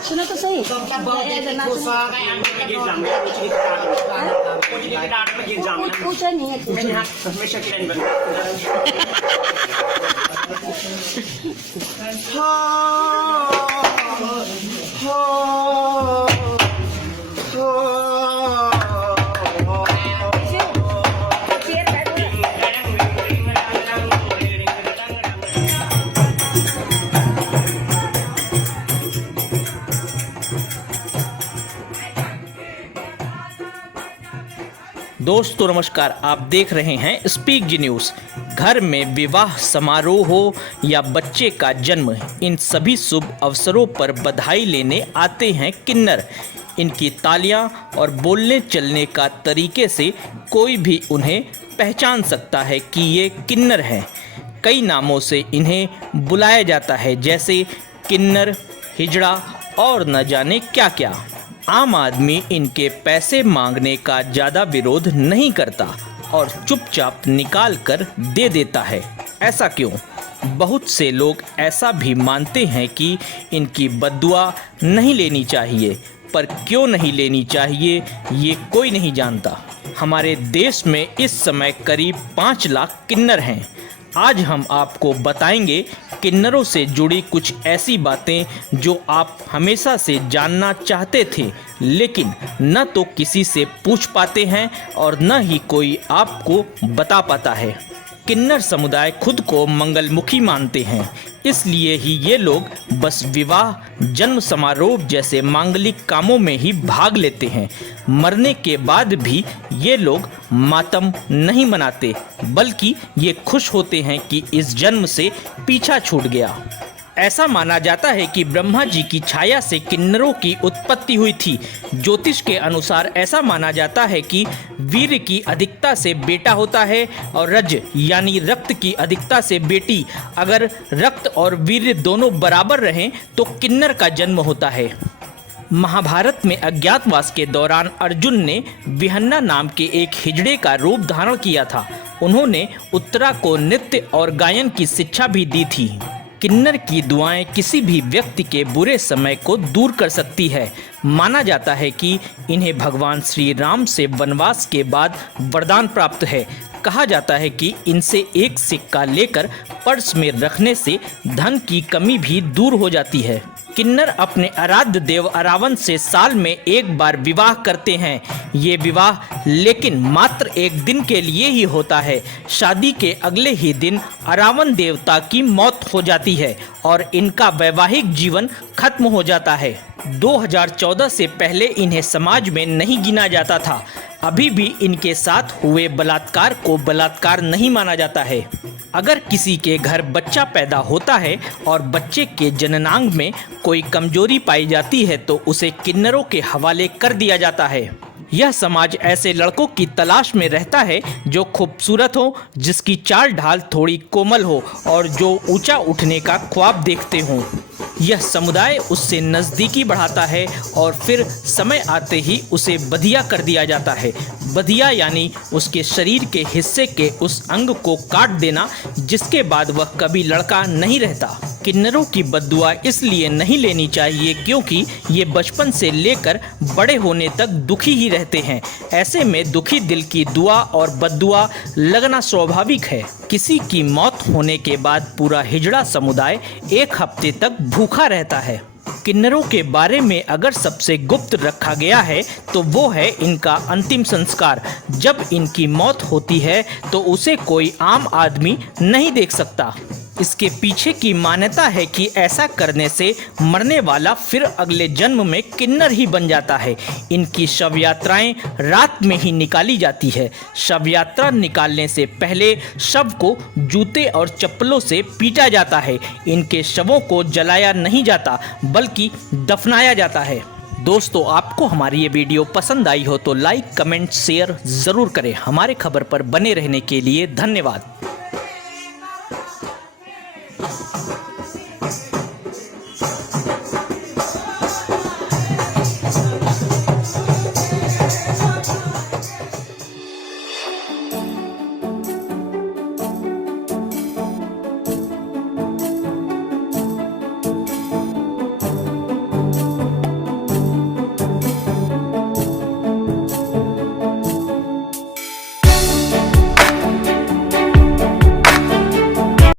सुनो तो सही पूछा नहीं है दोस्तों नमस्कार, आप देख रहे हैं स्पीक जी न्यूज़। घर में विवाह समारोह हो या बच्चे का जन्म, इन सभी शुभ अवसरों पर बधाई लेने आते हैं किन्नर। इनकी तालियां और बोलने चलने का तरीके से कोई भी उन्हें पहचान सकता है कि ये किन्नर हैं। कई नामों से इन्हें बुलाया जाता है, जैसे किन्नर, हिजड़ा और न जाने क्या क्या। आम आदमी इनके पैसे मांगने का ज़्यादा विरोध नहीं करता और चुपचाप निकाल कर दे देता है। ऐसा क्यों? बहुत से लोग ऐसा भी मानते हैं कि इनकी बद्दुआ नहीं लेनी चाहिए, पर क्यों नहीं लेनी चाहिए ये कोई नहीं जानता। हमारे देश में इस समय करीब 5 लाख किन्नर हैं। आज हम आपको बताएंगे किन्नरों से जुड़ी कुछ ऐसी बातें जो आप हमेशा से जानना चाहते थे, लेकिन न तो किसी से पूछ पाते हैं और न ही कोई आपको बता पाता है। किन्नर समुदाय खुद को मंगलमुखी मानते हैं, इसलिए ही ये लोग बस विवाह, जन्म समारोह जैसे मांगलिक कामों में ही भाग लेते हैं। मरने के बाद भी ये लोग मातम नहीं मनाते, बल्कि ये खुश होते हैं कि इस जन्म से पीछा छूट गया। ऐसा माना जाता है कि ब्रह्मा जी की छाया से किन्नरों की उत्पत्ति हुई थी। ज्योतिष के अनुसार ऐसा माना जाता है कि वीर्य की अधिकता से बेटा होता है और रज यानी रक्त की अधिकता से बेटी। अगर रक्त और वीर्य दोनों बराबर रहें तो किन्नर का जन्म होता है। महाभारत में अज्ञातवास के दौरान अर्जुन ने विहन्ना नाम के एक हिजड़े का रूप धारण किया था। उन्होंने उत्तरा को नृत्य और गायन की शिक्षा भी दी थी। किन्नर की दुआएं किसी भी व्यक्ति के बुरे समय को दूर कर सकती है। माना जाता है कि इन्हें भगवान श्री राम से वनवास के बाद वरदान प्राप्त है। कहा जाता है कि इनसे एक सिक्का लेकर पर्स में रखने से धन की कमी भी दूर हो जाती है। किन्नर अपने आराध्य देव अरावन से साल में एक बार विवाह करते हैं। ये विवाह लेकिन मात्र एक दिन के लिए ही होता है। शादी के अगले ही दिन अरावन देवता की मौत हो जाती है और इनका वैवाहिक जीवन खत्म हो जाता है। 2014 से पहले इन्हें समाज में नहीं गिना जाता था। अभी भी इनके साथ हुए बलात्कार को बलात्कार नहीं माना जाता है। अगर किसी के घर बच्चा पैदा होता है और बच्चे के जननांग में कोई कमजोरी पाई जाती है तो उसे किन्नरों के हवाले कर दिया जाता है। यह समाज ऐसे लड़कों की तलाश में रहता है जो खूबसूरत हो, जिसकी चाल ढाल थोड़ी कोमल हो और जो ऊंचा उठने का ख्वाब देखते हों। यह समुदाय उससे नज़दीकी बढ़ाता है और फिर समय आते ही उसे बधिया कर दिया जाता है। बधिया यानी उसके शरीर के हिस्से के उस अंग को काट देना जिसके बाद वह कभी लड़का नहीं रहता। किन्नरों की बद्दुआ इसलिए नहीं लेनी चाहिए क्योंकि ये बचपन से लेकर बड़े होने तक दुखी ही रहते हैं। ऐसे में दुखी दिल की दुआ और बद्दुआ लगना स्वाभाविक है। किसी की मौत होने के बाद पूरा हिजड़ा समुदाय एक हफ्ते तक भूखा रहता है। किन्नरों के बारे में अगर सबसे गुप्त रखा गया है तो वो है इनका अंतिम संस्कार। जब इनकी मौत होती है तो उसे कोई आम आदमी नहीं देख सकता। इसके पीछे की मान्यता है कि ऐसा करने से मरने वाला फिर अगले जन्म में किन्नर ही बन जाता है। इनकी शव यात्राएं रात में ही निकाली जाती है। शव यात्रा निकालने से पहले शव को जूते और चप्पलों से पीटा जाता है। इनके शवों को जलाया नहीं जाता बल्कि दफनाया जाता है। दोस्तों, आपको हमारी ये वीडियो पसंद आई हो तो लाइक, कमेंट, शेयर ज़रूर करें। हमारे खबर पर बने रहने के लिए धन्यवाद।